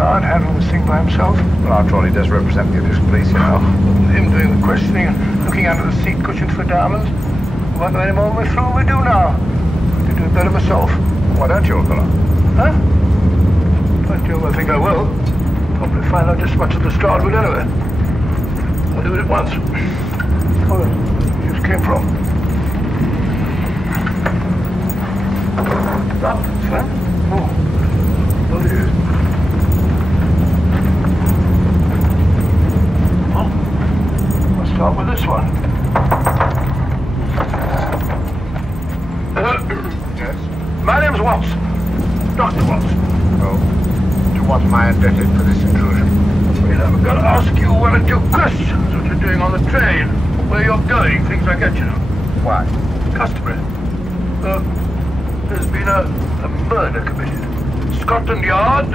Can't handle this thing by himself. Well, after all, he does represent the official police, you know. Him doing the questioning and looking under the seat cushions for diamonds. Won't know any more we're through we do now. I could do it better myself. Why don't you, old fellow? Huh? I think I will. Probably find out just as much as the Strad would anyway. I'll do it at once. Oh, where you just came from? Up, son? Oh. What is it? Start with this one. Yes? My name's Watts. Dr. Watts. Oh. To what am I indebted for this intrusion? Well, I've got to ask you one or two questions. What you're doing on the train, where you're going, things like that, you know. Why? Customary. There's been a murder committed. Scotland Yard.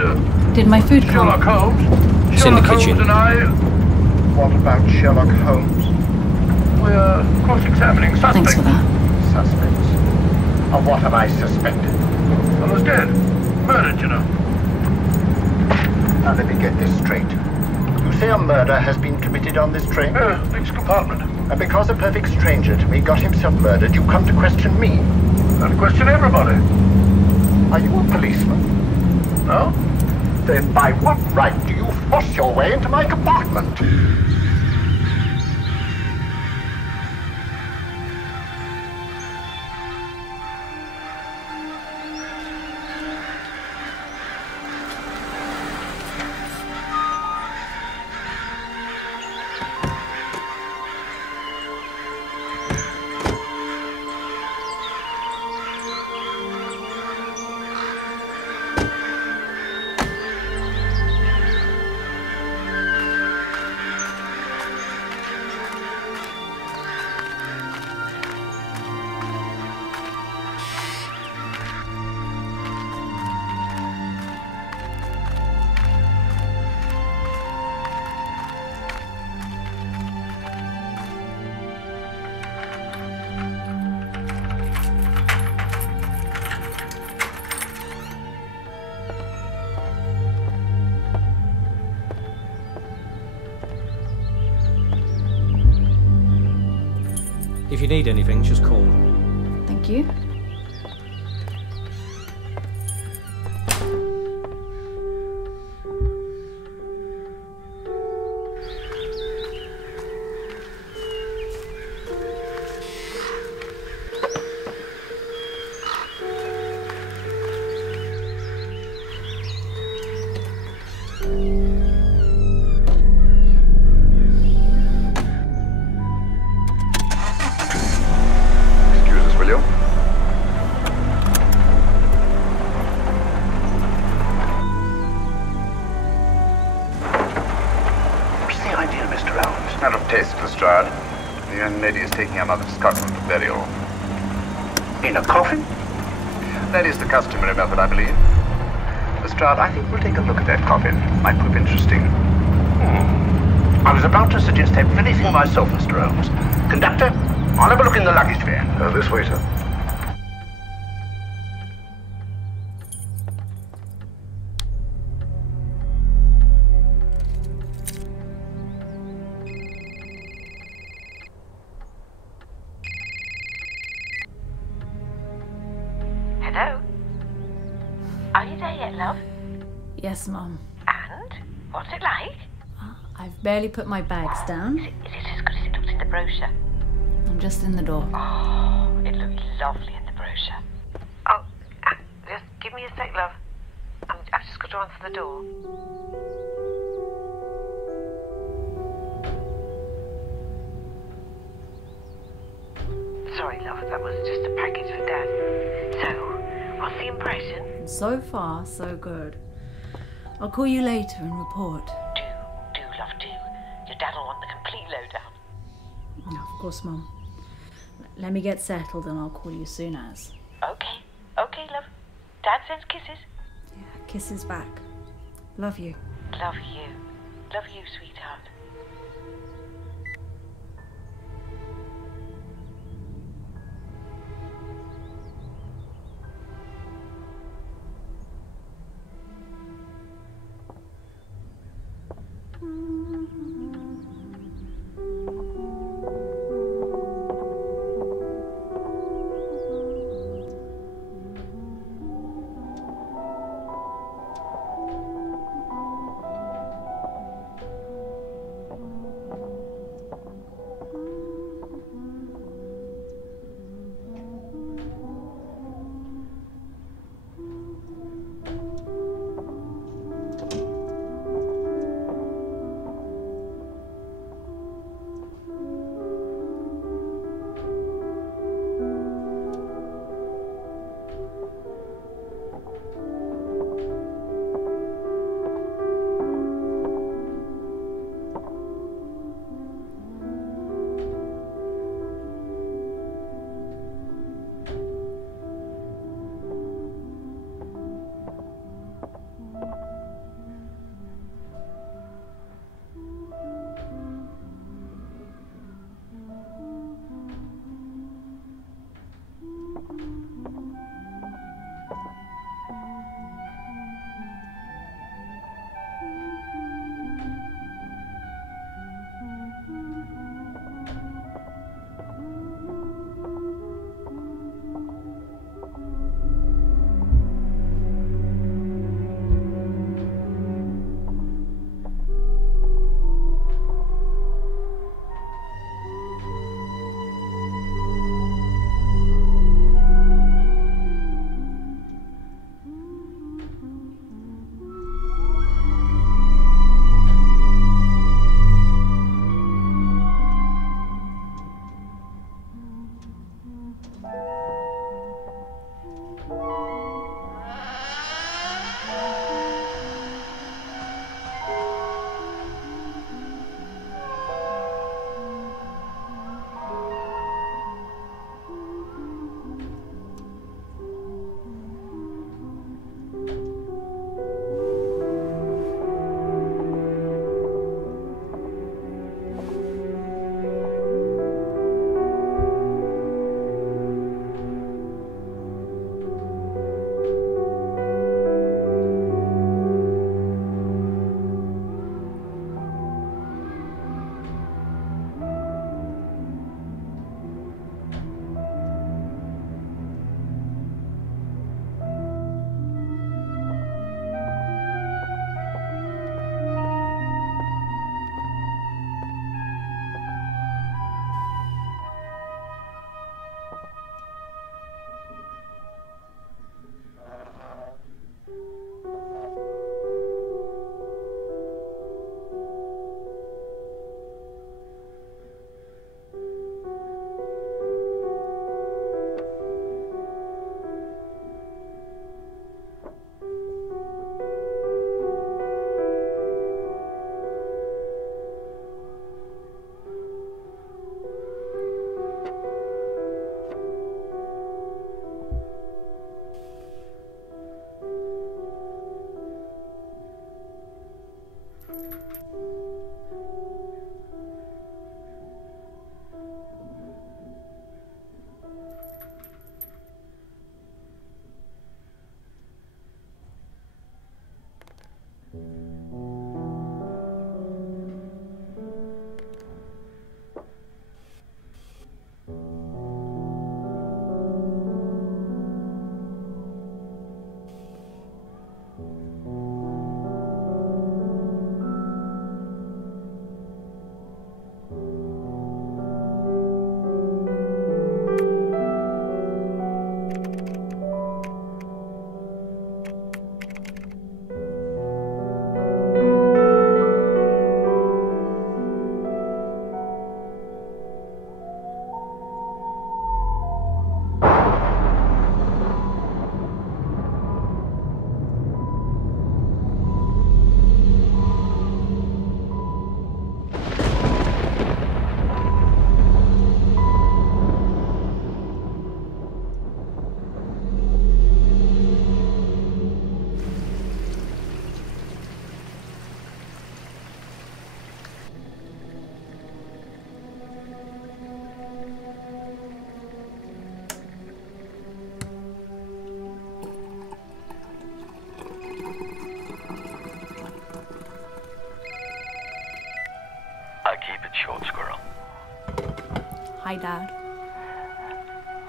Did my food come? Sherlock Holmes. It's in the Sherlock kitchen. Holmes and I... What about Sherlock Holmes? We're cross-examining suspects. Thanks for that. Suspects? Of what have I suspected? Fellow's dead. Murdered, you know. Now let me get this straight. You say a murder has been committed on this train? Next compartment. And because a perfect stranger to me got himself murdered, you come to question me? And question everybody. Are you a policeman? No? Then by what right do you force your way into my compartment? If you need anything, just call. Thank you. The young lady is taking her mother to Scotland for burial. In a coffin? That is the customary method, I believe. Lestrade, I think we'll take a look at that coffin. Might prove interesting. I was about to suggest everything myself, Mr. Holmes. Conductor, I'll have a look in the luggage van. This way, sir. Hello? Are you there yet, love? Yes, Mum. And? What's it like? I've barely put my bags down. Is it as good as it looks in the brochure? I'm just in the door. Oh, it looks lovely in the brochure. Oh, just give me a sec, love. I've just got to answer the door. Sorry, love, that was just a package for Dad. So, what's the impression? So far, so good. I'll call you later and report. Do, love, do. Your dad will want the complete lowdown. No, of course, Mum. Let me get settled and I'll call you soon as. Okay, love. Dad sends kisses. Yeah, kisses back. Love you. Love you. Love you, sweetheart. Hi, Dad.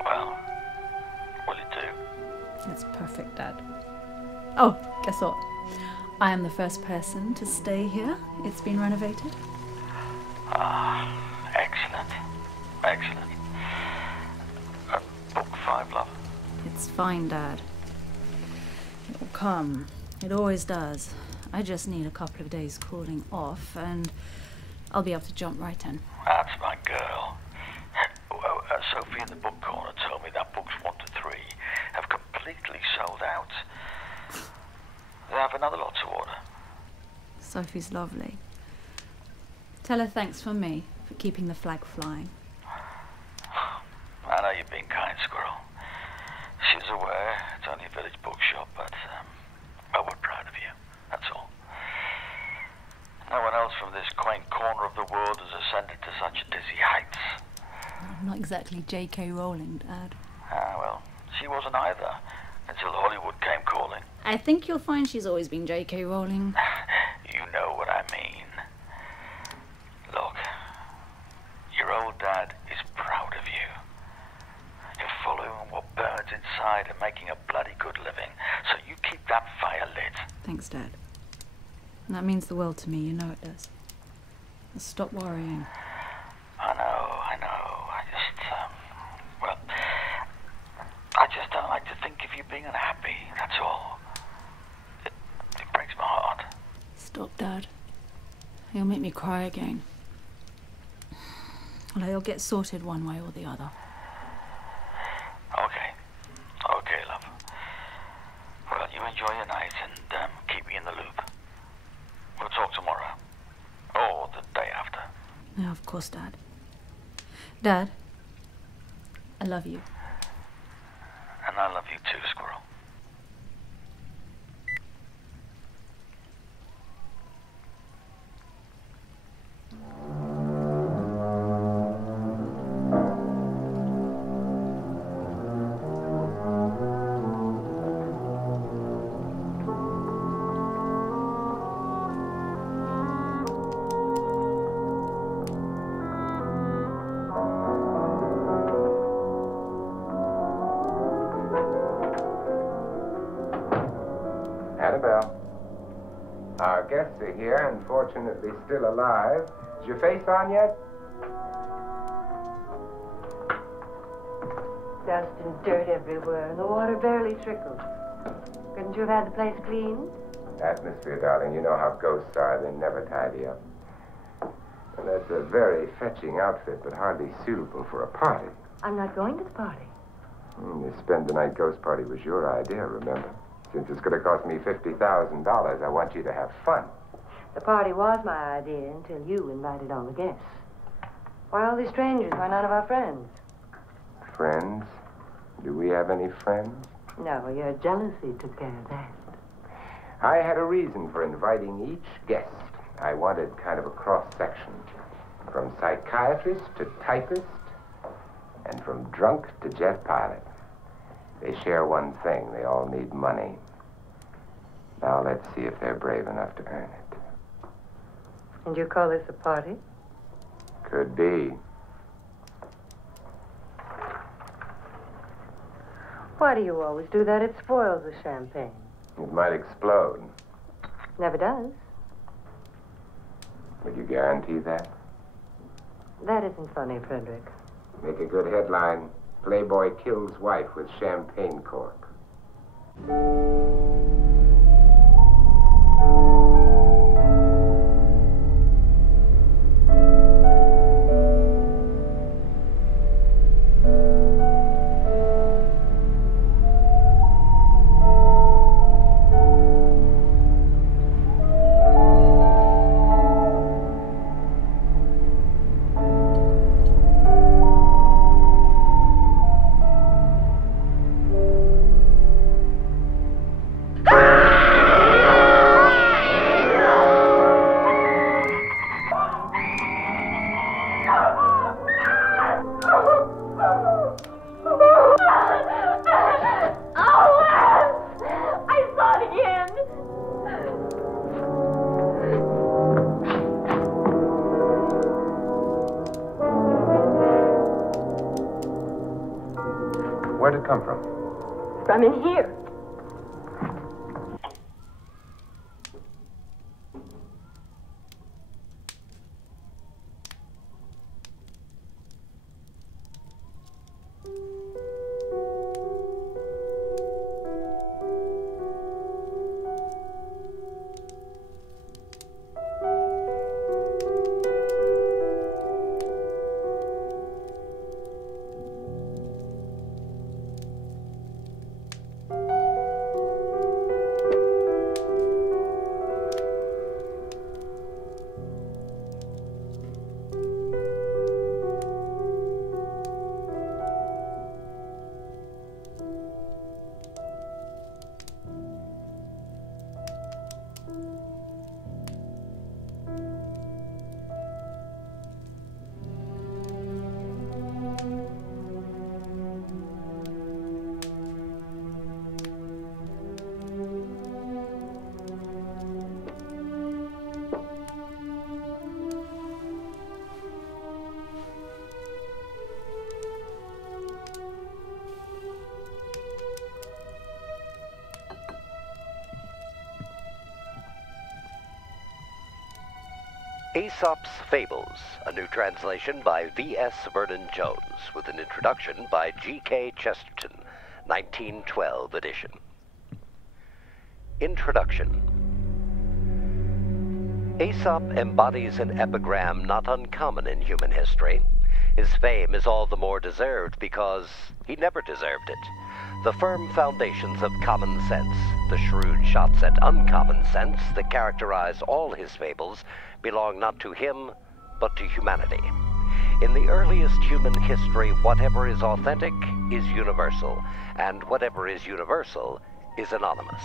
Well, will it do? It's perfect, Dad. Oh, guess what? I am the first person to stay here. It's been renovated. Ah, excellent. Excellent. Book 5, love. It's fine, Dad. It will come. It always does. I just need a couple of days cooling off, and I'll be able to jump right in. That's my girl. Sophie in the book corner told me that books 1 to 3 have completely sold out. They have another lot to order. Sophie's lovely. Tell her thanks from me for keeping the flag flying. I know you're being kind, Squirrel. She's aware it's only a village bookshop, but well, we're proud of you. That's all. No one else from this quaint corner of the world has ascended to such dizzy heights. I'm not exactly J.K. Rowling, Dad. Well, she wasn't either, until Hollywood came calling. I think you'll find she's always been J.K. Rowling. You know what I mean. Look, your old dad is proud of you. You're following what burns inside and making a bloody good living, so you keep that fire lit. Thanks, Dad. That means the world to me, you know it does. Stop worrying. I know. I just don't like to think of you being unhappy, that's all. It breaks my heart. Stop, Dad. You'll make me cry again. Well, it'll get sorted one way or the other. Okay, love. Well, you enjoy your night and keep me in the loop. We'll talk tomorrow. Or the day after. Yeah, of course, Dad. Dad, I love you. And I love you too, Squirrel. Our guests are here, and fortunately still alive. Is your face on yet? Dust and dirt everywhere, and the water barely trickles. Couldn't you have had the place cleaned? Atmosphere, darling. You know how ghosts are. They never tidy up. Well, that's a very fetching outfit, but hardly suitable for a party. I'm not going to the party. The spend-the-night ghost party was your idea, remember? Since it's going to cost me $50,000, I want you to have fun. The party was my idea until you invited all the guests. Why all these strangers? Why none of our friends? Friends? Do we have any friends? No, your jealousy took care of that. I had a reason for inviting each guest. I wanted kind of a cross-section. From psychiatrist to typist, and from drunk to jet pilot. They share one thing. They all need money. Now let's see if they're brave enough to earn it. And you call this a party? Could be. Why do you always do that? It spoils the champagne. It might explode. Never does. Would you guarantee that? That isn't funny, Frederick. Make a good headline. Playboy kills wife with champagne cork. come from? From in here. Aesop's Fables, a new translation by V.S. Vernon Jones, with an introduction by G.K. Chesterton, 1912 edition. Introduction. Aesop embodies an epigram not uncommon in human history. His fame is all the more deserved because he never deserved it. The firm foundations of common sense, the shrewd shots at uncommon sense that characterize all his fables, belong not to him, but to humanity. In the earliest human history, whatever is authentic is universal, and whatever is universal is anonymous.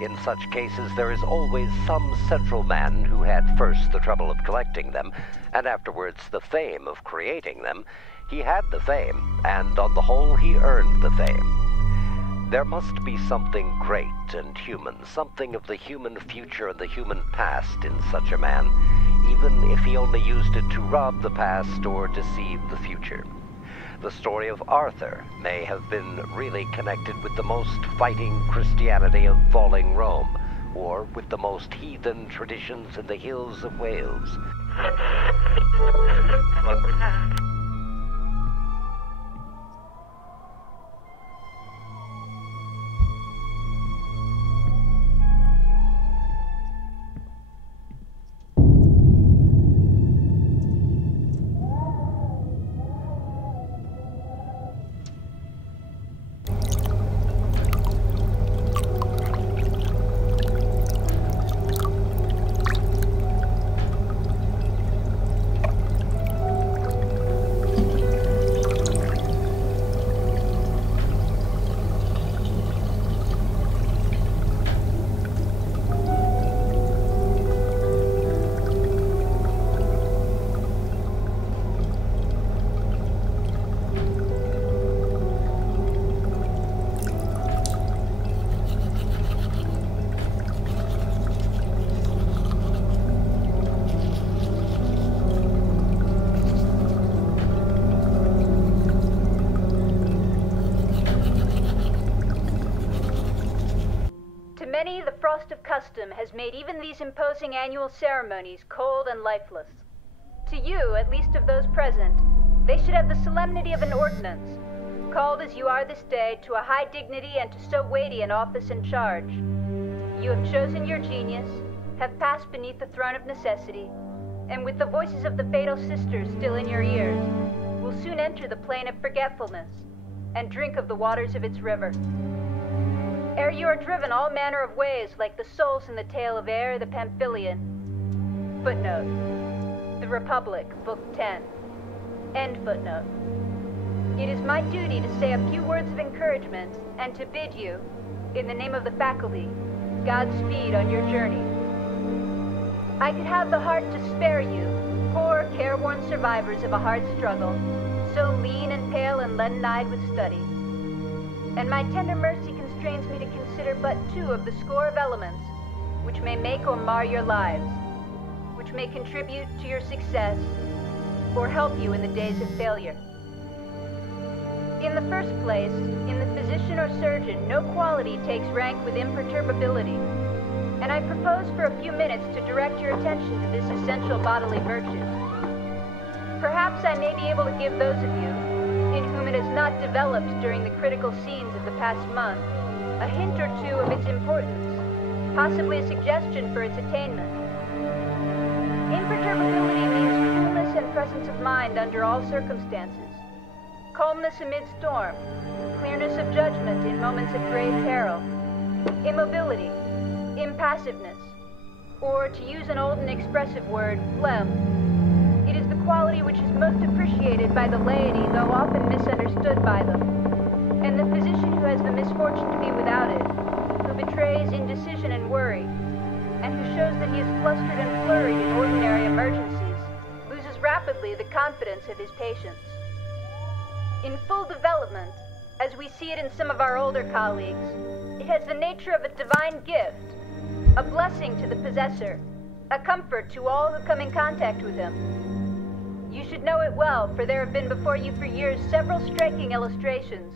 In such cases, there is always some central man who had first the trouble of collecting them, and afterwards the fame of creating them. He had the fame, and on the whole he earned the fame. There must be something great and human, something of the human future and the human past in such a man, even if he only used it to rob the past or deceive the future. The story of Arthur may have been really connected with the most fighting Christianity of falling Rome, or with the most heathen traditions in the hills of Wales. Many, the frost of custom has made even these imposing annual ceremonies cold and lifeless. To you, at least of those present, they should have the solemnity of an ordinance, called as you are this day to a high dignity and to so weighty an office and charge. You have chosen your genius, have passed beneath the throne of necessity, and with the voices of the fatal sisters still in your ears, will soon enter the plain of forgetfulness, and drink of the waters of its river. Ere you are driven all manner of ways, like the souls in the tale of Air the Pamphylian. Footnote. The Republic, Book 10. End footnote. It is my duty to say a few words of encouragement, and to bid you, in the name of the faculty, Godspeed on your journey. I could have the heart to spare you, poor, careworn survivors of a hard struggle, so lean and pale and leaden-eyed with study. And my tender mercy constrains me to consider but two of the score of elements which may make or mar your lives, which may contribute to your success or help you in the days of failure. In the first place, in the physician or surgeon, no quality takes rank with imperturbability. And I propose for a few minutes to direct your attention to this essential bodily virtue. Perhaps I may be able to give those of you, in whom it has not developed during the critical scenes of the past month, a hint or two of its importance, possibly a suggestion for its attainment. Imperturbability means coolness and presence of mind under all circumstances, calmness amid storm, clearness of judgment in moments of grave peril, immobility, impassiveness, or, to use an old and expressive word, phlegm. It is the quality which is most appreciated by the laity, though often misunderstood by them. And the physician who has the misfortune to be without it, who betrays indecision and worry, and who shows that he is flustered and flurried in ordinary emergencies, loses rapidly the confidence of his patients. In full development, as we see it in some of our older colleagues, it has the nature of a divine gift, a blessing to the possessor, a comfort to all who come in contact with him. You should know it well, for there have been before you for years several striking illustrations,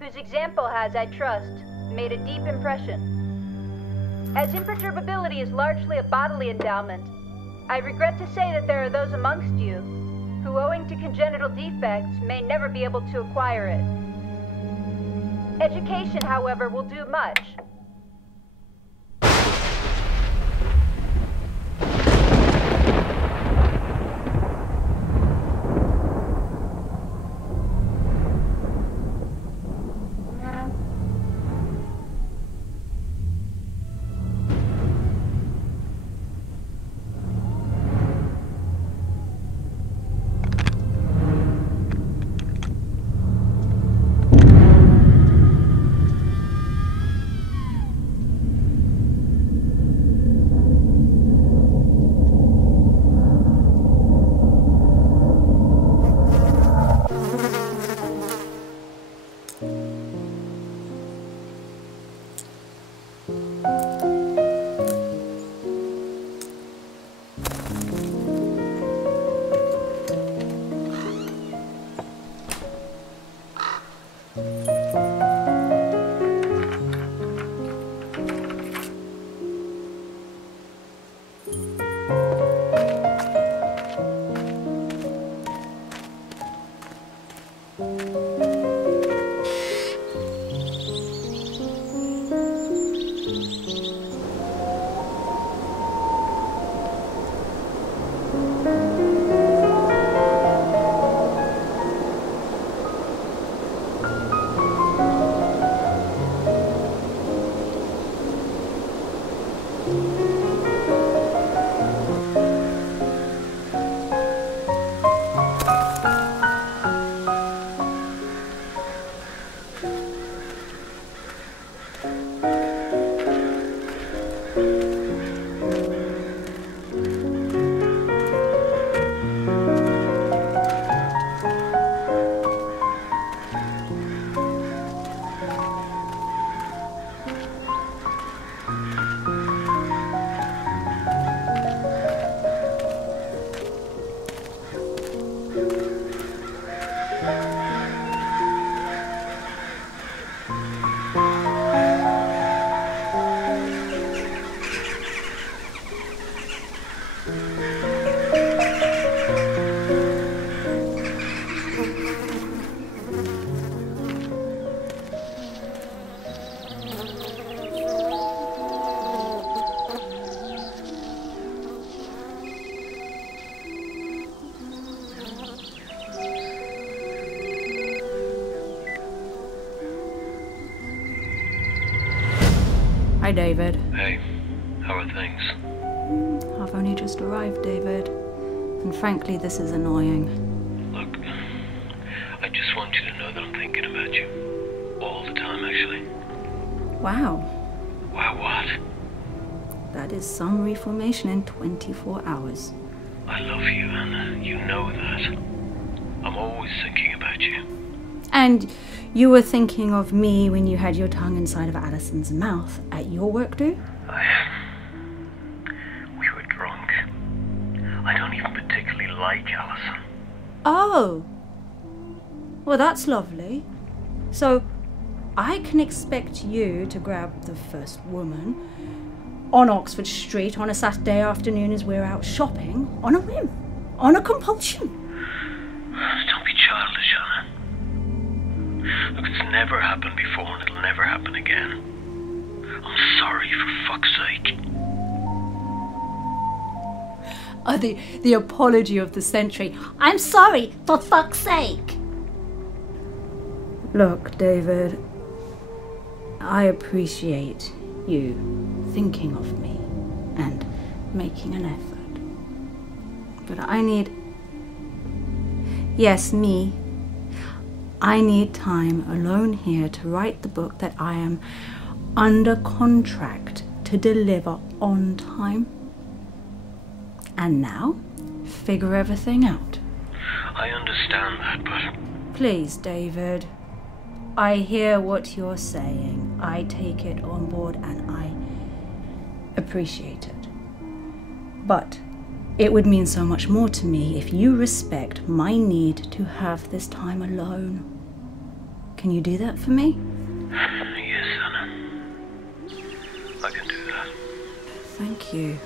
whose example has, I trust, made a deep impression. As imperturbability is largely a bodily endowment, I regret to say that there are those amongst you who, owing to congenital defects, may never be able to acquire it. Education, however, will do much. Hi, David. Hey, how are things? I've only just arrived, David. And frankly, this is annoying. Look, I just want you to know that I'm thinking about you. All the time, actually. Wow. Wow, what? That is some reformation in 24 hours. I love you, Anna. You know that. I'm always thinking about you. And you were thinking of me when you had your tongue inside of Addison's mouth at your work, do? We were drunk. I don't even particularly like Allison. Oh. Well, that's lovely. So I can expect you to grab the first woman on Oxford Street on a Saturday afternoon as we're out shopping on a whim, on a compulsion. Don't be childish, Anna. Look, it's never happened before and it'll never happen again. I'm sorry, for fuck's sake. The apology of the century. I'm sorry, for fuck's sake. Look, David, I appreciate you thinking of me and making an effort. But I need... Yes, me. I need time alone here to write the book that I am under contract to deliver on time. And now, figure everything out. I understand that, but... Please, David. I hear what you're saying. I take it on board and I appreciate it. But it would mean so much more to me if you respect my need to have this time alone. Can you do that for me? Yes, Anna. I can do that. Thank you.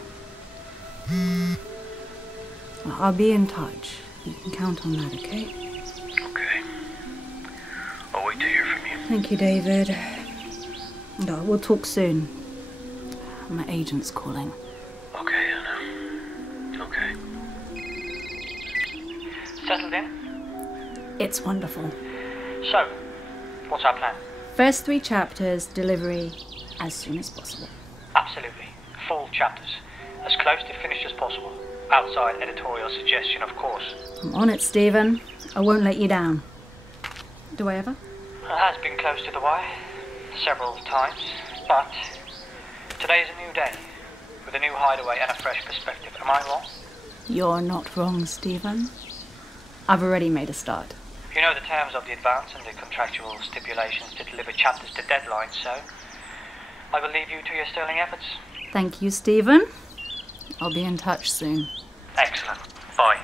I'll be in touch. You can count on that, okay? Okay. I'll wait to hear from you. Thank you, David. No, we'll talk soon. My agent's calling. Okay, Anna. Okay. Settled in? It's wonderful. So, what's our plan? First 3 chapters, delivery as soon as possible. Absolutely. Full chapters. As close to finished as possible. Outside editorial suggestion, of course. I'm on it, Stephen. I won't let you down. Do I ever? It has been close to the wire. Several times. But today is a new day. With a new hideaway and a fresh perspective. Am I wrong? You're not wrong, Stephen. I've already made a start. You know the terms of the advance and the contractual stipulations to deliver chapters to deadline, so I will leave you to your sterling efforts. Thank you, Stephen. I'll be in touch soon. Excellent. Bye.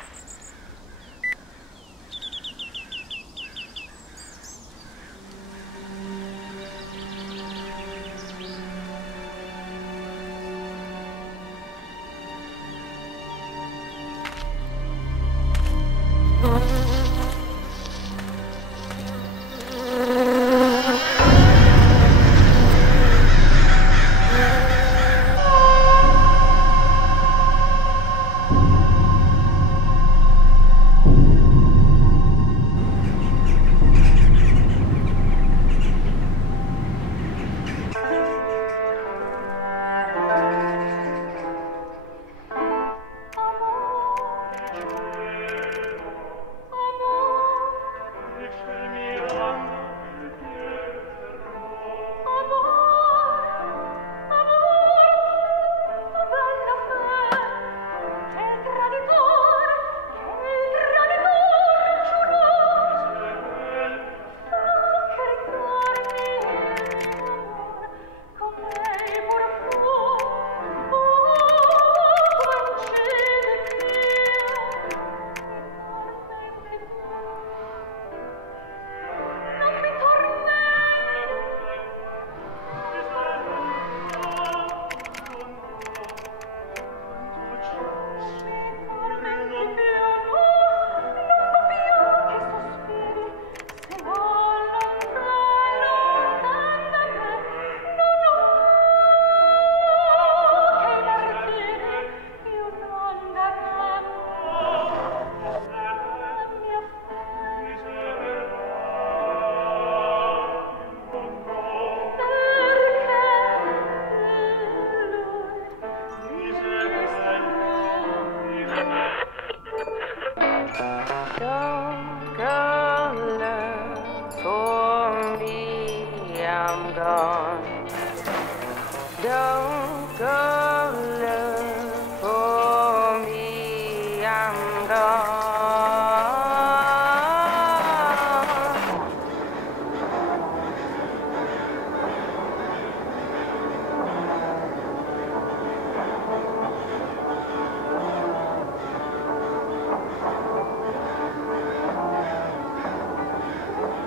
Don't go look for me, I'm gone.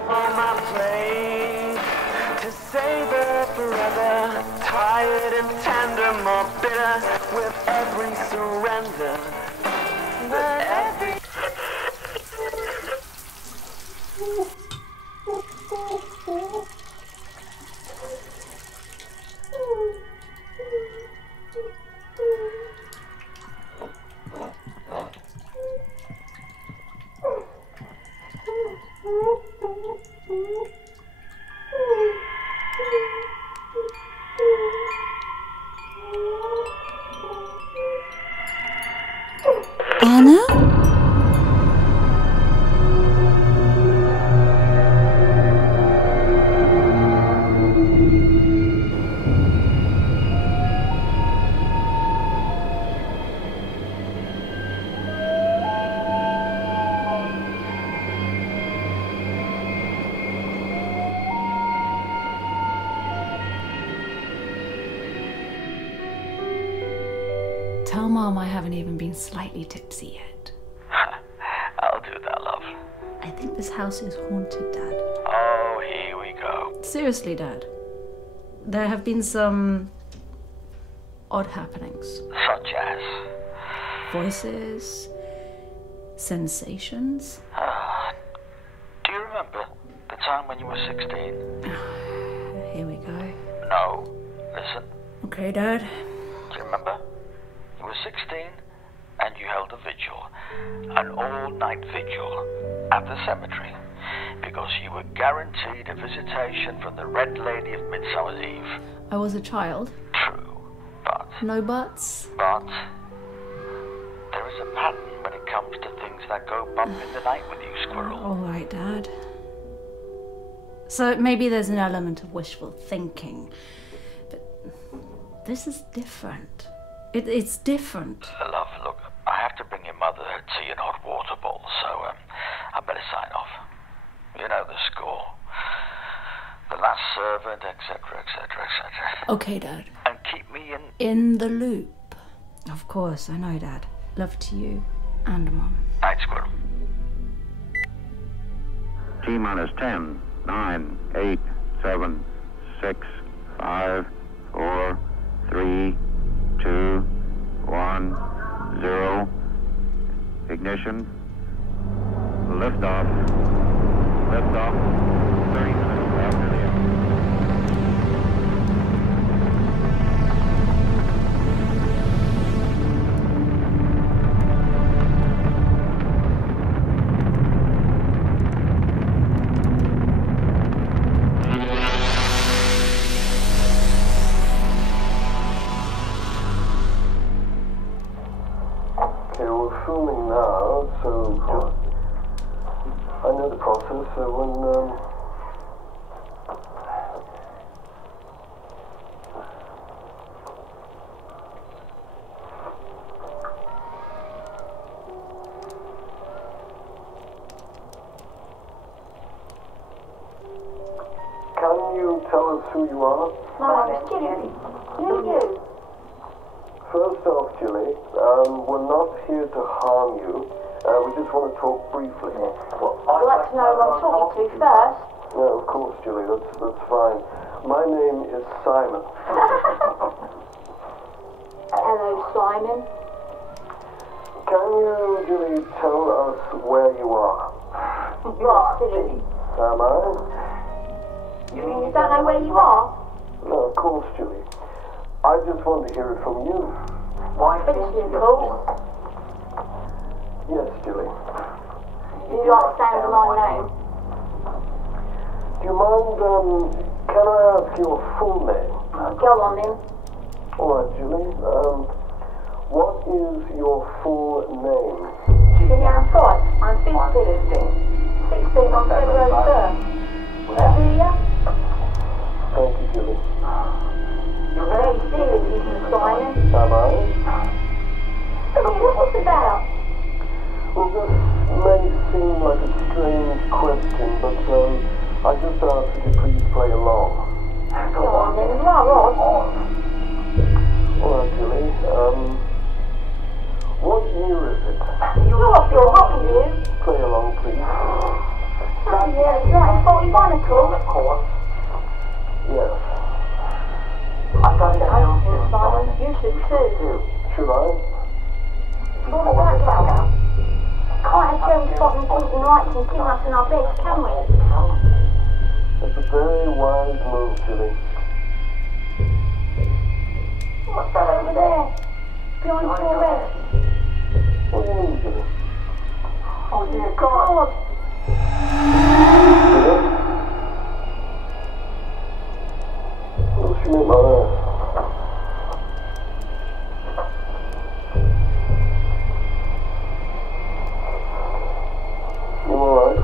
On my plane. surrender with every surrender. With every Anna? Tell Mom I haven't even been slightly tipsy yet. I'll do that, love. I think this house is haunted, Dad. Oh, here we go. Seriously, Dad. There have been some odd happenings. Such as? Voices, sensations. Do you remember the time when you were 16? Here we go. No. Listen. Okay, Dad. Do you remember? You were 16 and you held a vigil. An all-night vigil at the cemetery. Because you were guaranteed a visitation from the Red Lady of Midsummer's Eve. I was a child. True, but... No buts? But... there is a pattern when it comes to things that go bump in the night with you, Squirrel. All right, Dad. So maybe there's an element of wishful thinking. But this is different. It's different. Love, look, I have to bring your mother her tea and hot water bowl, so I better sign off. You know the score. The last servant, etc., etc., etc. Okay, Dad. And keep me in the loop. Of course, I know, Dad. Love to you and Mom. Night, Squirrel. T-minus 10, 9, 8, 7, 6, 5, 4, 3, 2, 1, 0. Ignition. Liftoff. Liftoff. 30 minutes after the filming now, so I know the process, so when can you tell us who you are? My name's Julie. Who are you? First off, Julie, we're not here to harm you. We just want to talk briefly. I'd like to know who I'm talking to first. No, of course, Julie, that's fine. My name is Simon. Hello, Simon. Can you, Julie, tell us where you are? Right, silly. Am I? You mean you don't know where you are? No, of course, Julie. I just want to hear it from you. Why, Figgis, of course. Yes, Julie. Do you like the sound of my name? Do you mind, can I ask your full name? Go on then. Alright, Julie. What is your full name? Julie Ann Price. I'm 15. 16 on February 1st. Do you? Thank you, Julie. You're very serious, Mr. Simon. Am I? What's this about? Well, this may seem like a strange question, but I just ask that you please play along. Go on then, you are odd. Alright, Julie. What year is it? You're off your hop, you. Play along, please. Oh yeah, it's 1941, of course. Yes. I've got it down. You should too. Should I? What about that? Can't have Jerry Spot and Clinton Lights and keep us in our beds, can we? That's a very wise move, Jimmy. What's that over there? Behind your head. What do you mean, Jimmy? Oh dear God! What does she mean by that? You alright?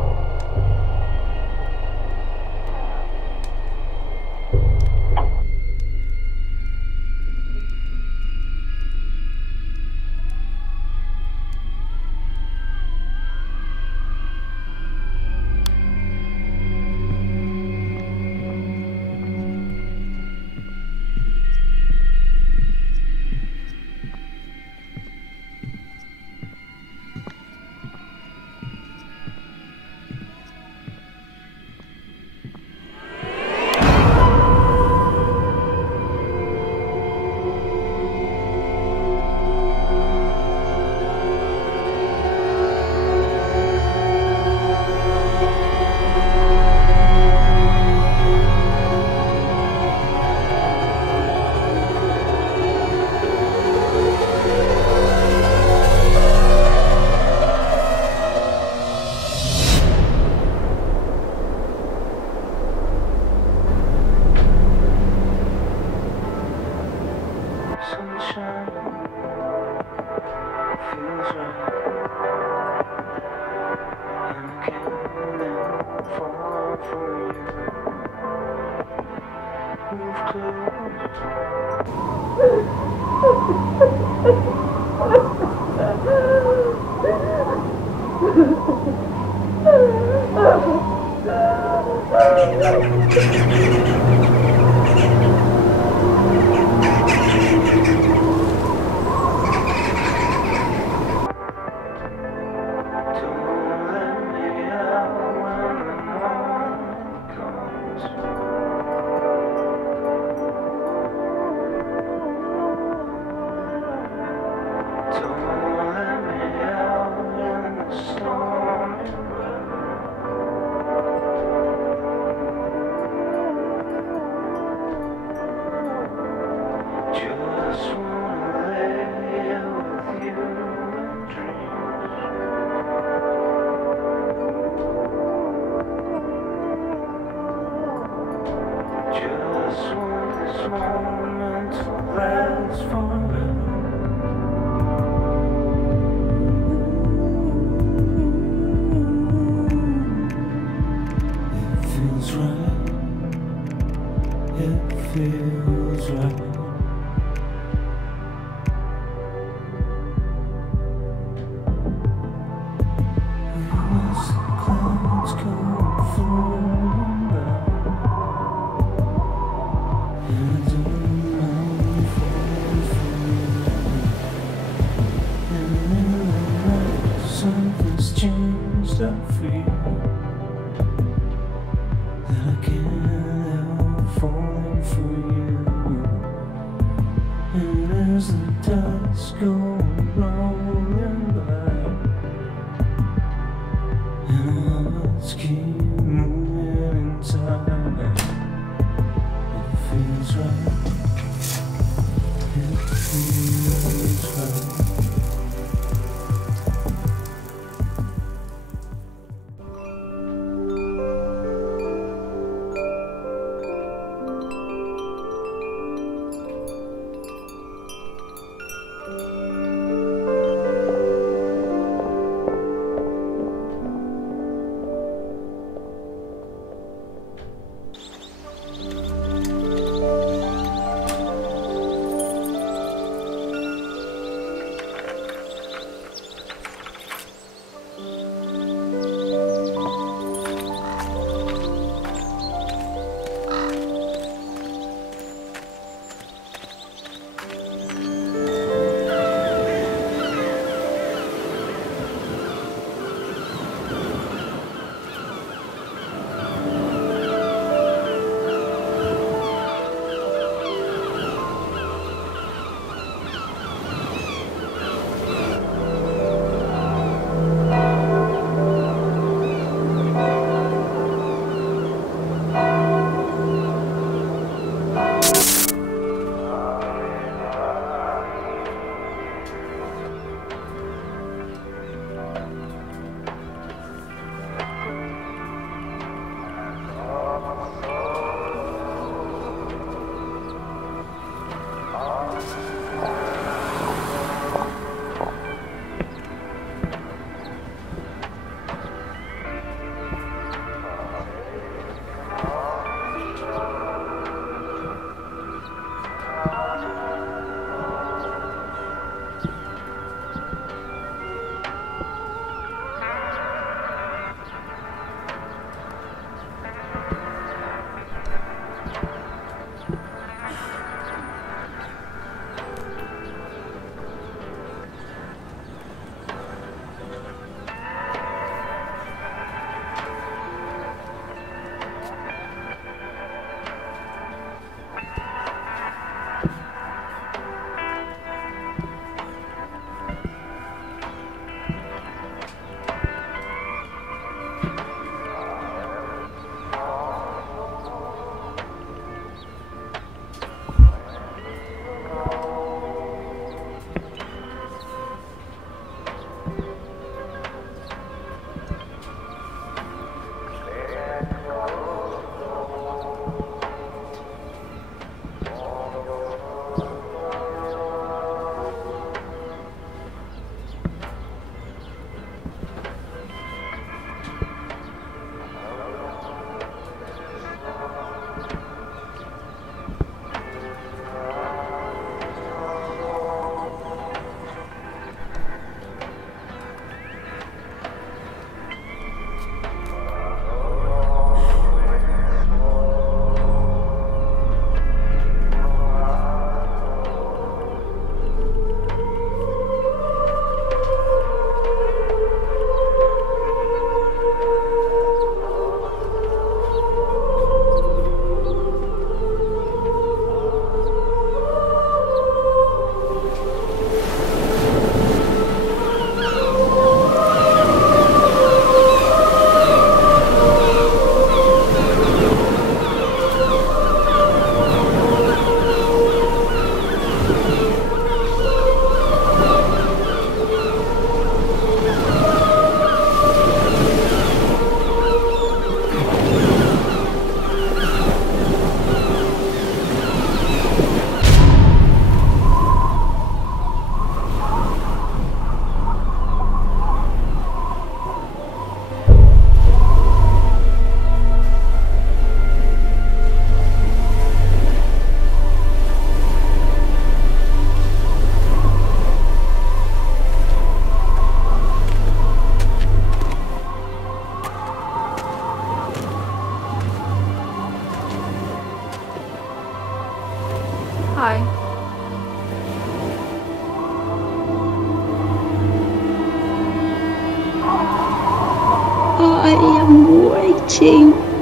am waiting.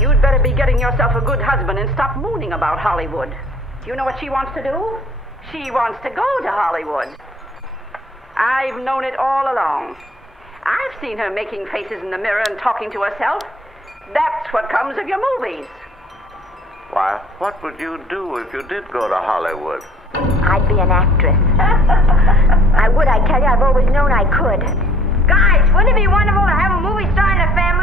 You'd better be getting yourself a good husband and stop mooning about Hollywood. Do you know what she wants to do? She wants to go to Hollywood. I've known it all along. I've seen her making faces in the mirror and talking to herself. That's what comes of your movies. Why, what would you do if you did go to Hollywood? I'd be an actress. I would, I tell you. I've always known I could. Guys, wouldn't it be wonderful to have a movie star in the family?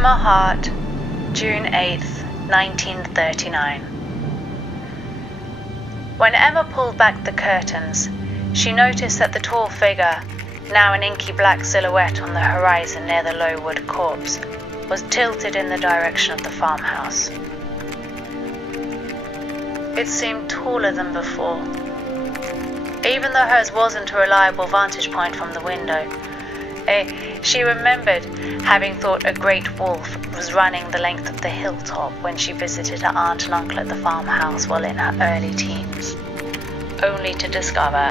Emma Hart, June 8th, 1939. When Emma pulled back the curtains, she noticed that the tall figure, now an inky black silhouette on the horizon near the low wood corpse, was tilted in the direction of the farmhouse. It seemed taller than before, even though hers wasn't a reliable vantage point from the window. She remembered having thought a great wolf was running the length of the hilltop when she visited her aunt and uncle at the farmhouse while in her early teens, only to discover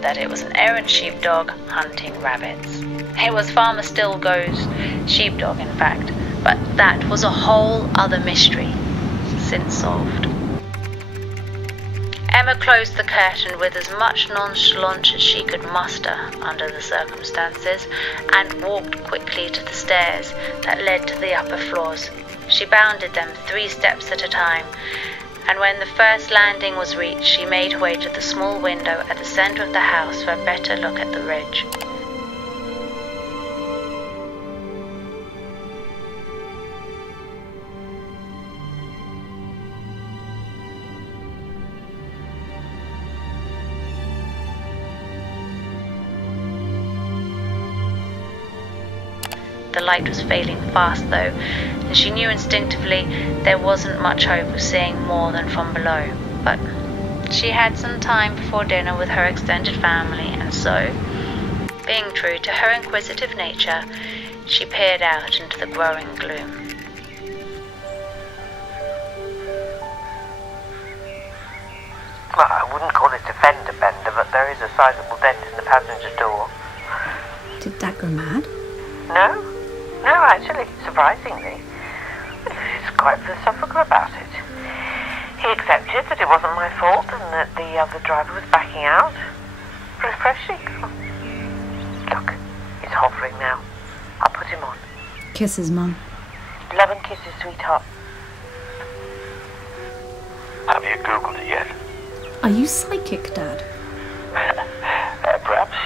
that it was an errant sheepdog hunting rabbits. It was Farmer Stilgo's sheepdog, in fact, but that was a whole other mystery, since solved. Emma closed the curtain with as much nonchalance as she could muster under the circumstances and walked quickly to the stairs that led to the upper floors. She bounded them 3 steps at a time, and when the first landing was reached, she made her way to the small window at the centre of the house for a better look at the ridge. The light was failing fast though, and she knew instinctively there wasn't much hope of seeing more than from below. But she had some time before dinner with her extended family, and so, being true to her inquisitive nature, she peered out into the growing gloom. Well, I wouldn't call it a fender bender, but there is a sizable dent in the passenger door. Did Dad go mad? No? No, actually, surprisingly. He's quite philosophical about it. He accepted that it wasn't my fault and that the other driver was backing out. Refreshing. Look, he's hovering now. I'll put him on. Kisses, Mum. Love and kisses, sweetheart. Have you Googled it yet? Are you psychic, Dad? Perhaps.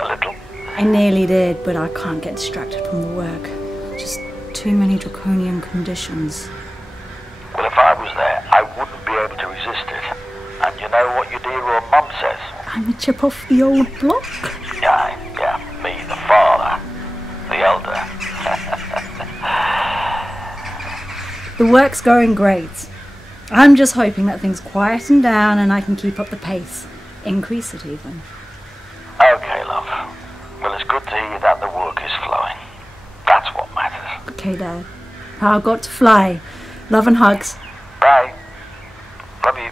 A little. I nearly did, but I can't get distracted from the work. Just too many draconian conditions. Well, if I was there, I wouldn't be able to resist it. And you know what your dear old mum says? I'm a chip off the old block. Yeah, me, the father, the elder. The work's going great. I'm just hoping that things quieten down and I can keep up the pace. Increase it even. Okay, love. Well, it's good to hear that the work is flowing. That's what matters. Okay, Dad. I've got to fly. Love and hugs. Bye. Love you.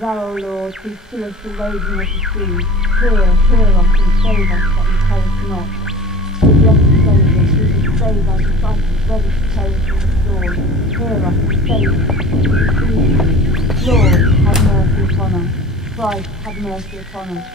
Thou, O Lord, who stillest the raging of the sea, hear us and save us that we perish not. O blessed Saviour, who did save thy disciples ready to perish in the storm, hear us and save us. Lord, have mercy upon us. Christ, have mercy upon us.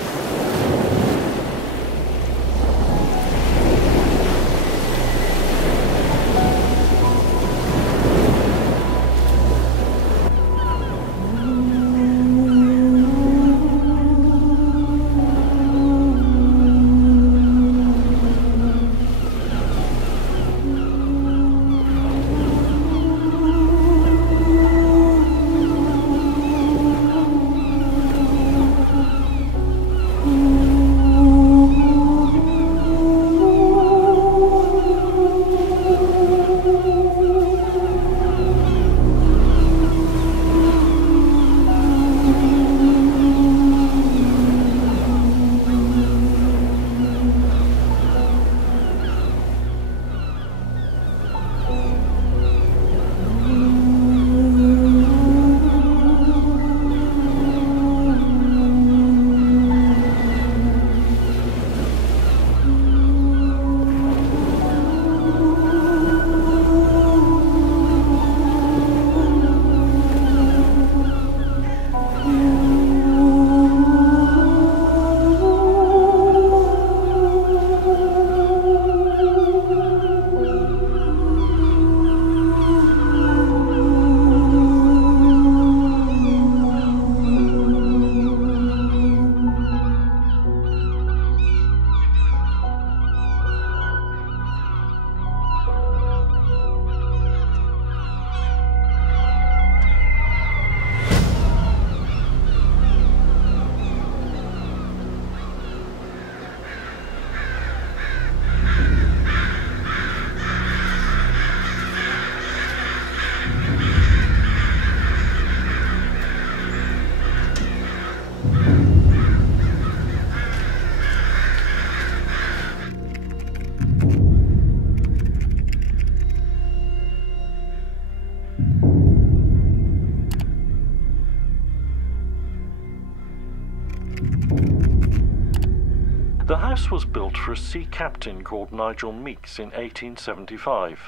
The house was built for a sea captain called Nigel Meekes in 1875.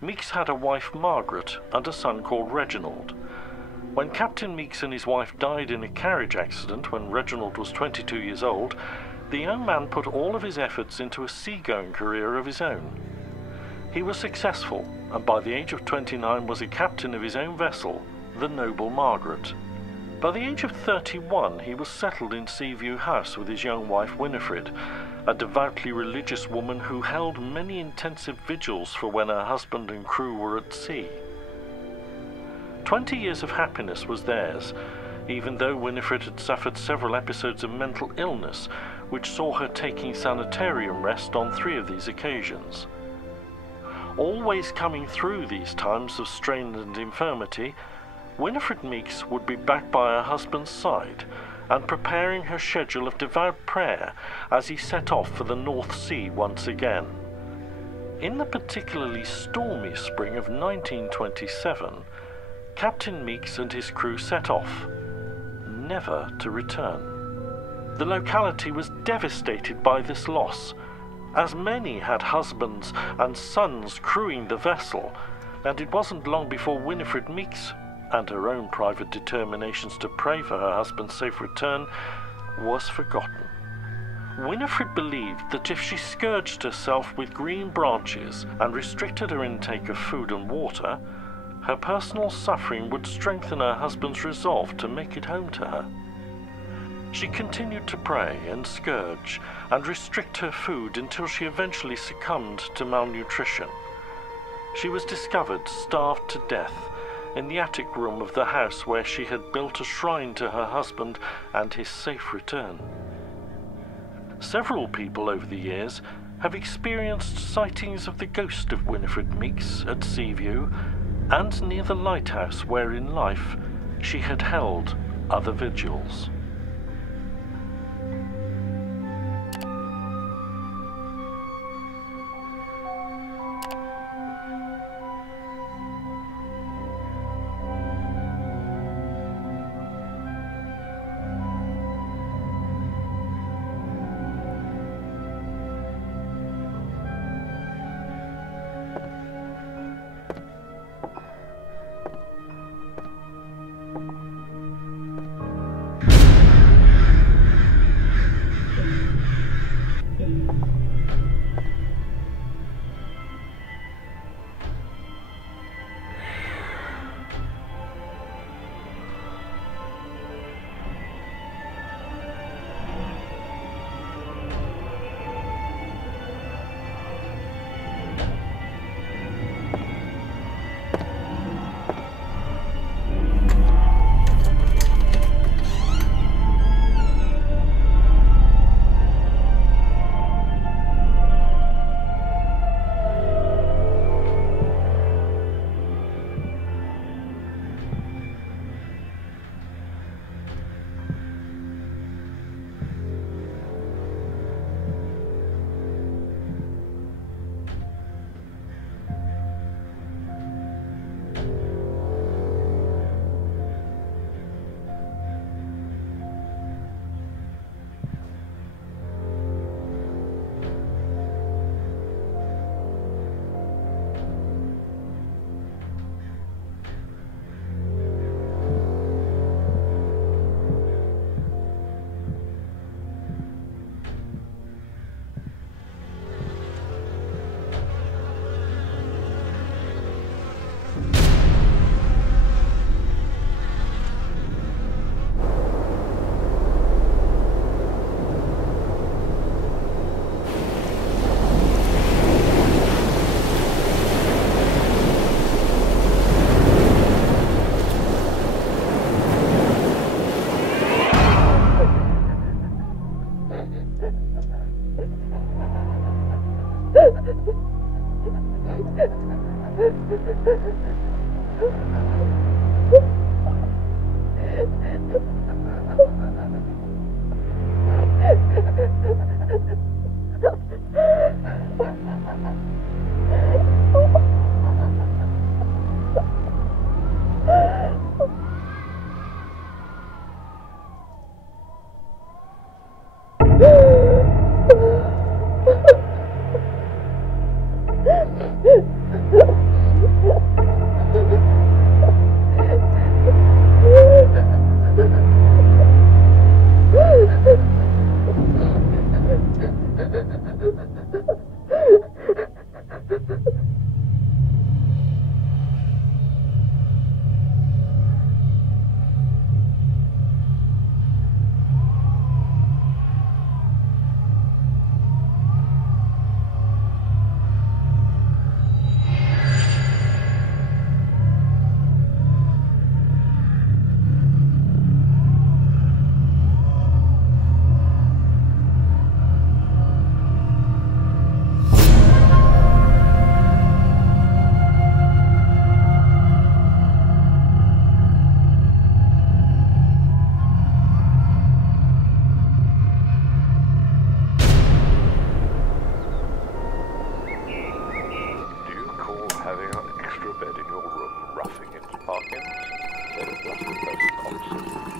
Meekes had a wife, Margaret, and a son called Reginald. When Captain Meekes and his wife died in a carriage accident when Reginald was 22 years old, the young man put all of his efforts into a seagoing career of his own. He was successful, and by the age of 29 was a captain of his own vessel, the Noble Margaret. By the age of 31, he was settled in Seaview House with his young wife Winifred, a devoutly religious woman who held many intensive vigils for when her husband and crew were at sea. 20 years of happiness was theirs, even though Winifred had suffered several episodes of mental illness, which saw her taking sanitarium rest on 3 of these occasions. Always coming through these times of strain and infirmity, Winifred Meekes would be back by her husband's side and preparing her schedule of devout prayer as he set off for the North Sea once again. In the particularly stormy spring of 1927, Captain Meekes and his crew set off, never to return. The locality was devastated by this loss, as many had husbands and sons crewing the vessel, and it wasn't long before Winifred Meekes, and her own private determinations to pray for her husband's safe return, was forgotten. Winifred believed that if she scourged herself with green branches and restricted her intake of food and water, her personal suffering would strengthen her husband's resolve to make it home to her. She continued to pray and scourge and restrict her food until she eventually succumbed to malnutrition. She was discovered starved to death in the attic room of the house where she had built a shrine to her husband and his safe return. Several people over the years have experienced sightings of the ghost of Winifred Meekes at Seaview and near the lighthouse where in life she had held other vigils.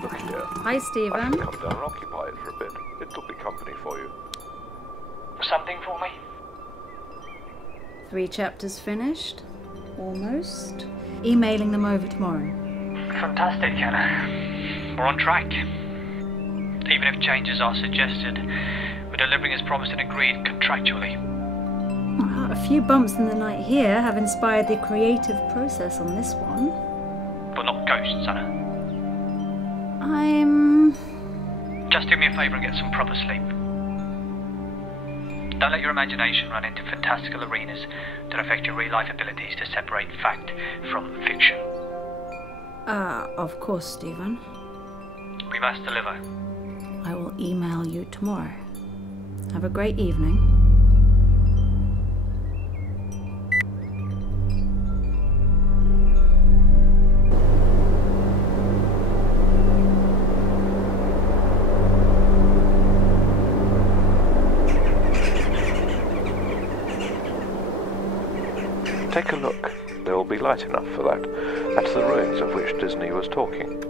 Look here. Hi, Stephen. I can come down and occupy it for a bit. It'll be company for you. Something for me? 3 chapters finished. Almost. Emailing them over tomorrow. Fantastic, Anna. We're on track. Even if changes are suggested, we're delivering as promised and agreed contractually. A few bumps in the night here have inspired the creative process on this one. But not ghosts, Anna. Just do me a favour and get some proper sleep. Don't let your imagination run into fantastical arenas that affect your real-life abilities to separate fact from fiction. Of course, Stephen. We must deliver. I will email you tomorrow. Have a great evening. Take a look. There will be light enough for that. That's the ruins of which Disney was talking.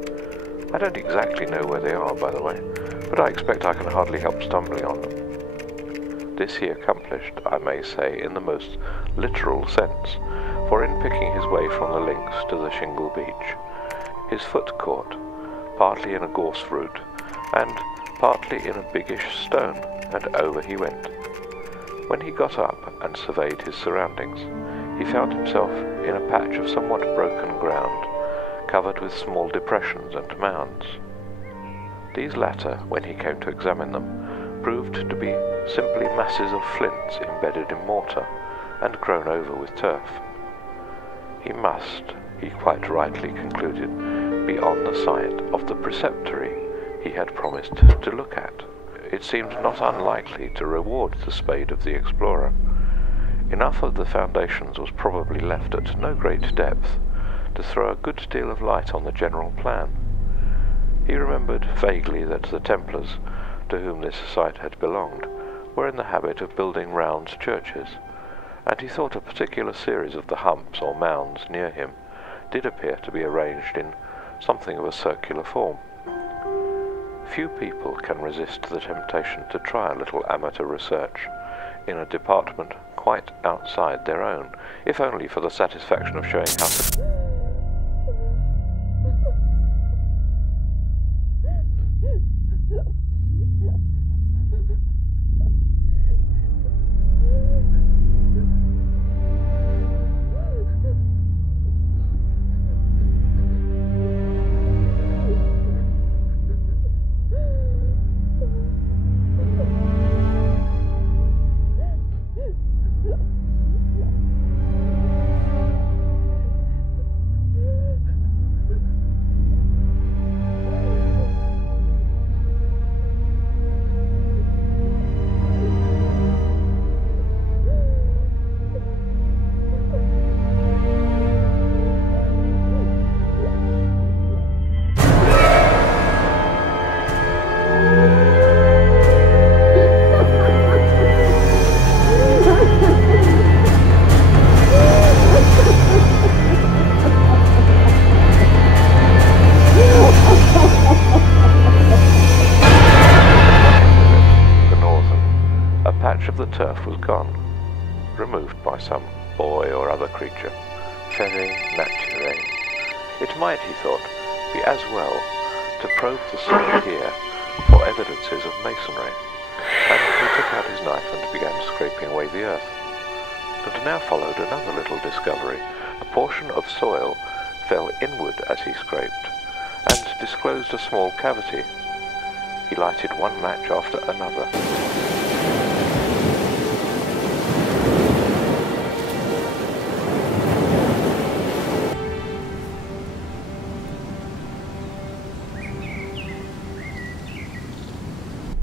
I don't exactly know where they are, by the way, but I expect I can hardly help stumbling on them. This he accomplished, I may say, in the most literal sense, for in picking his way from the links to the shingle beach, his foot caught, partly in a gorse root, and partly in a biggish stone, and over he went. When he got up and surveyed his surroundings, he found himself in a patch of somewhat broken ground, covered with small depressions and mounds. These latter, when he came to examine them, proved to be simply masses of flints embedded in mortar and grown over with turf. He must, he quite rightly concluded, be on the site of the preceptory he had promised to look at. It seemed not unlikely to reward the spade of the explorer. Enough of the foundations was probably left at no great depth to throw a good deal of light on the general plan. He remembered vaguely that the Templars, to whom this site had belonged, were in the habit of building round churches, and he thought a particular series of the humps or mounds near him did appear to be arranged in something of a circular form. Few people can resist the temptation to try a little amateur research in a department quite outside their own, if only for the satisfaction of showing how turf was gone, removed by some boy or other creature. Fere nature. It might, he thought, be as well to probe the soil here for evidences of masonry, and he took out his knife and began scraping away the earth. And now followed another little discovery. A portion of soil fell inward as he scraped, and disclosed a small cavity. He lighted one match after another.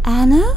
Anna?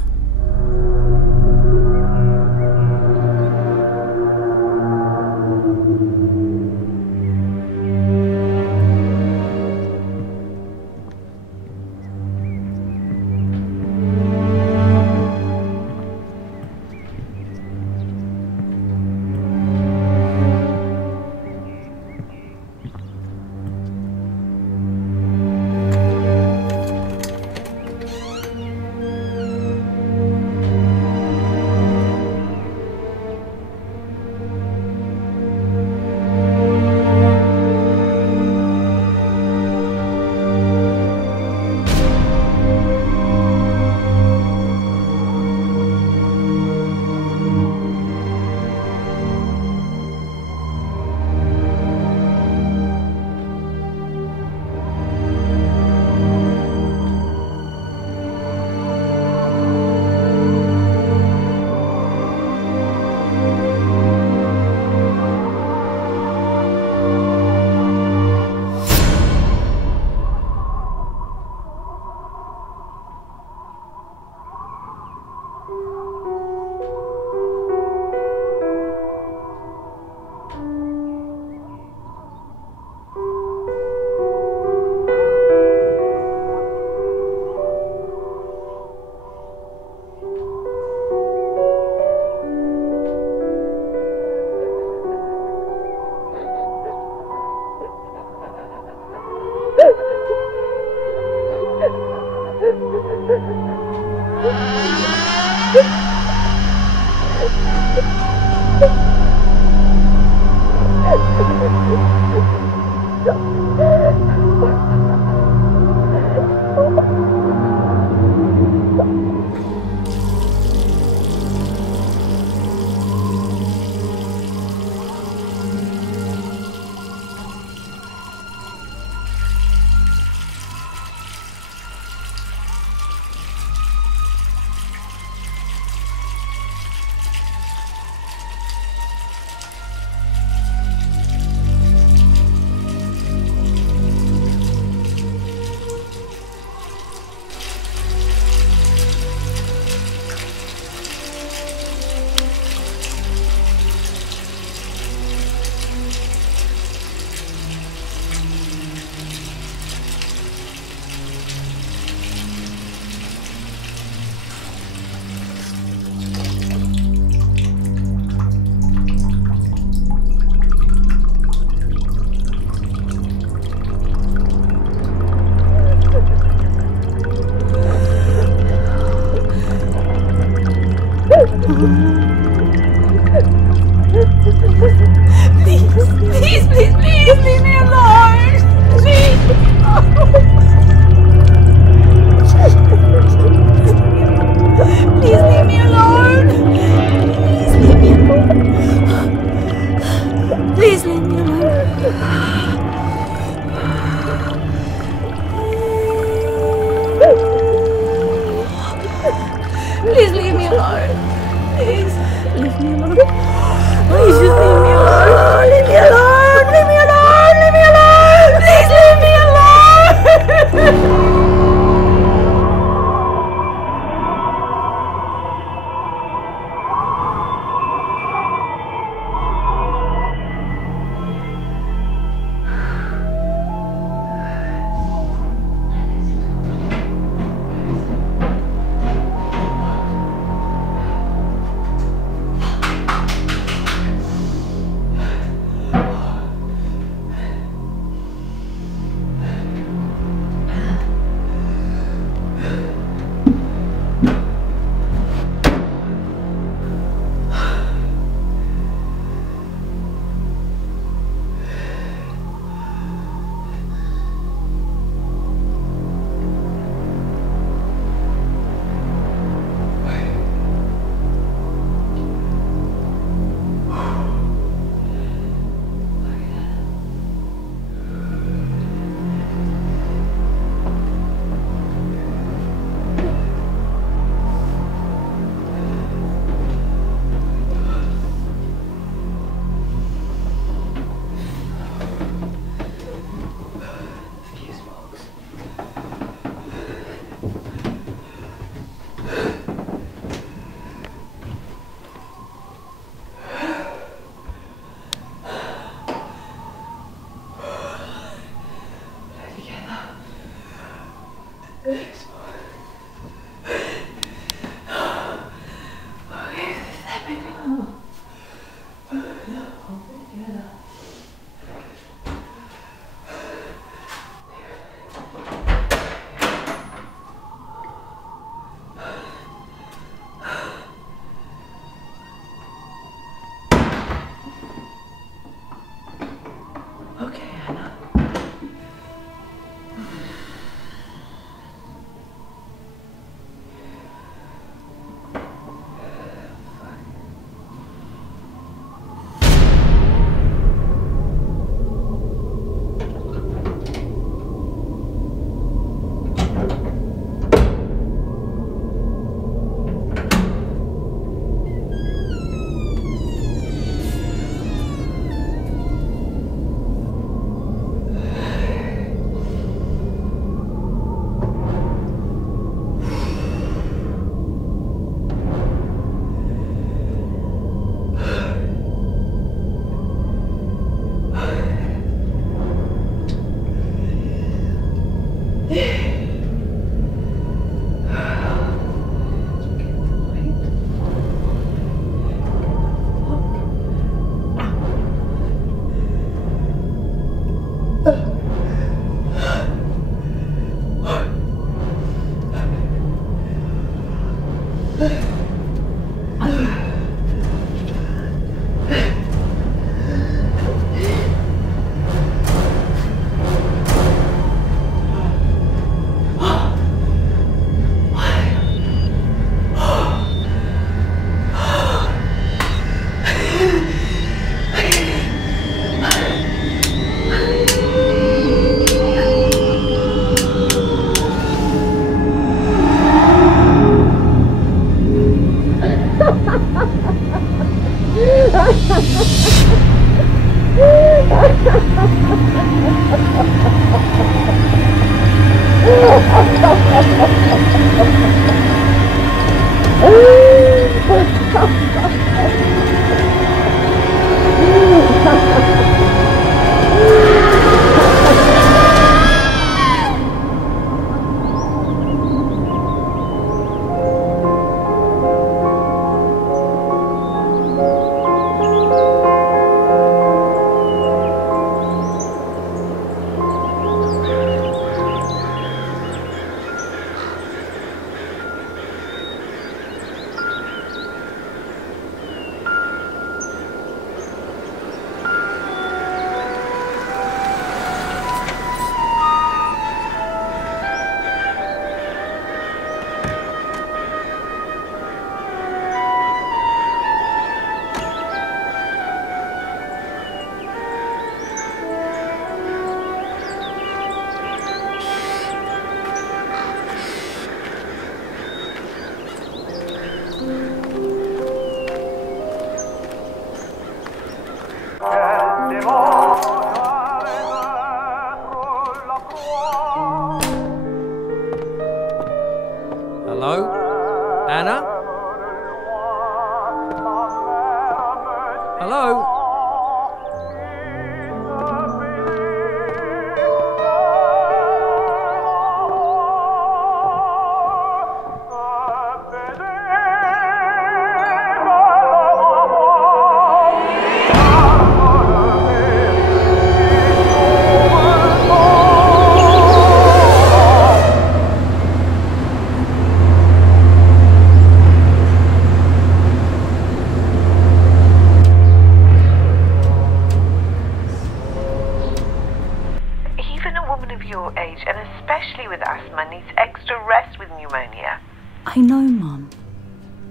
of your age, and especially with asthma, needs extra rest with pneumonia. I know, Mum.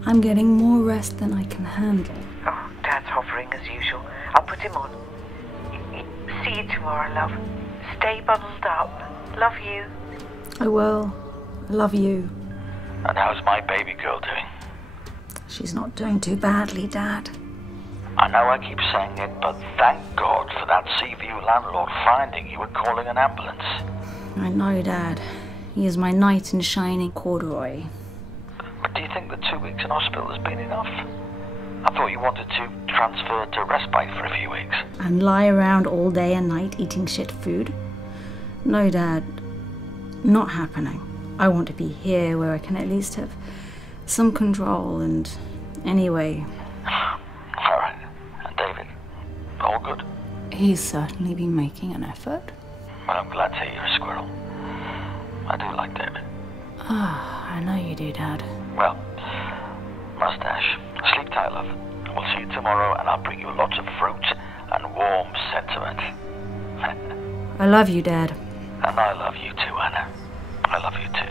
I'm getting more rest than I can handle. Oh, Dad's hovering as usual. I'll put him on. See you tomorrow, love. Stay bundled up. Love you. I will. I love you. And how's my baby girl doing? She's not doing too badly, Dad. I know I keep saying it, but thank God for that Seaview landlord finding you and calling an ambulance. I know, Dad. He is my knight in shining corduroy. But do you think the 2 weeks in hospital has been enough? I thought you wanted to transfer to respite for a few weeks. And lie around all day and night eating shit food? No, Dad. Not happening. I want to be here where I can at least have some control and... Anyway... Alright. And David? All good? He's certainly been making an effort. Well, I'm glad to hear you're a squirrel. I do like David. Ah, I know you do, Dad. Well, mustache, sleep tight, love. We'll see you tomorrow, and I'll bring you lots of fruit and warm sentiment. I love you, Dad. And I love you too, Anna. I love you too.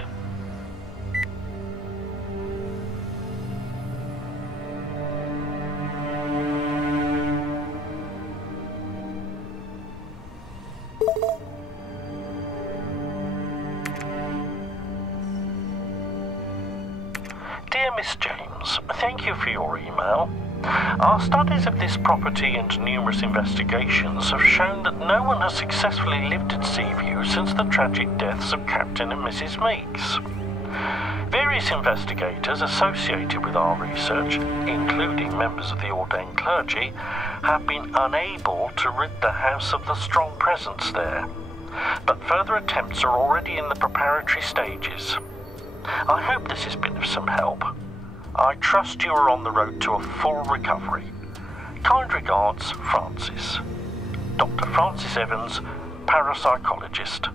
Dear Miss James, thank you for your email. Our studies of this property and numerous investigations have shown that no one has successfully lived at Seaview since the tragic deaths of Captain and Mrs. Meeks. Various investigators associated with our research, including members of the ordained clergy, have been unable to rid the house of the strong presence there. But further attempts are already in the preparatory stages. I hope this has been of some help. I trust you are on the road to a full recovery. Kind regards, Francis. Dr. Francis Evans, parapsychologist.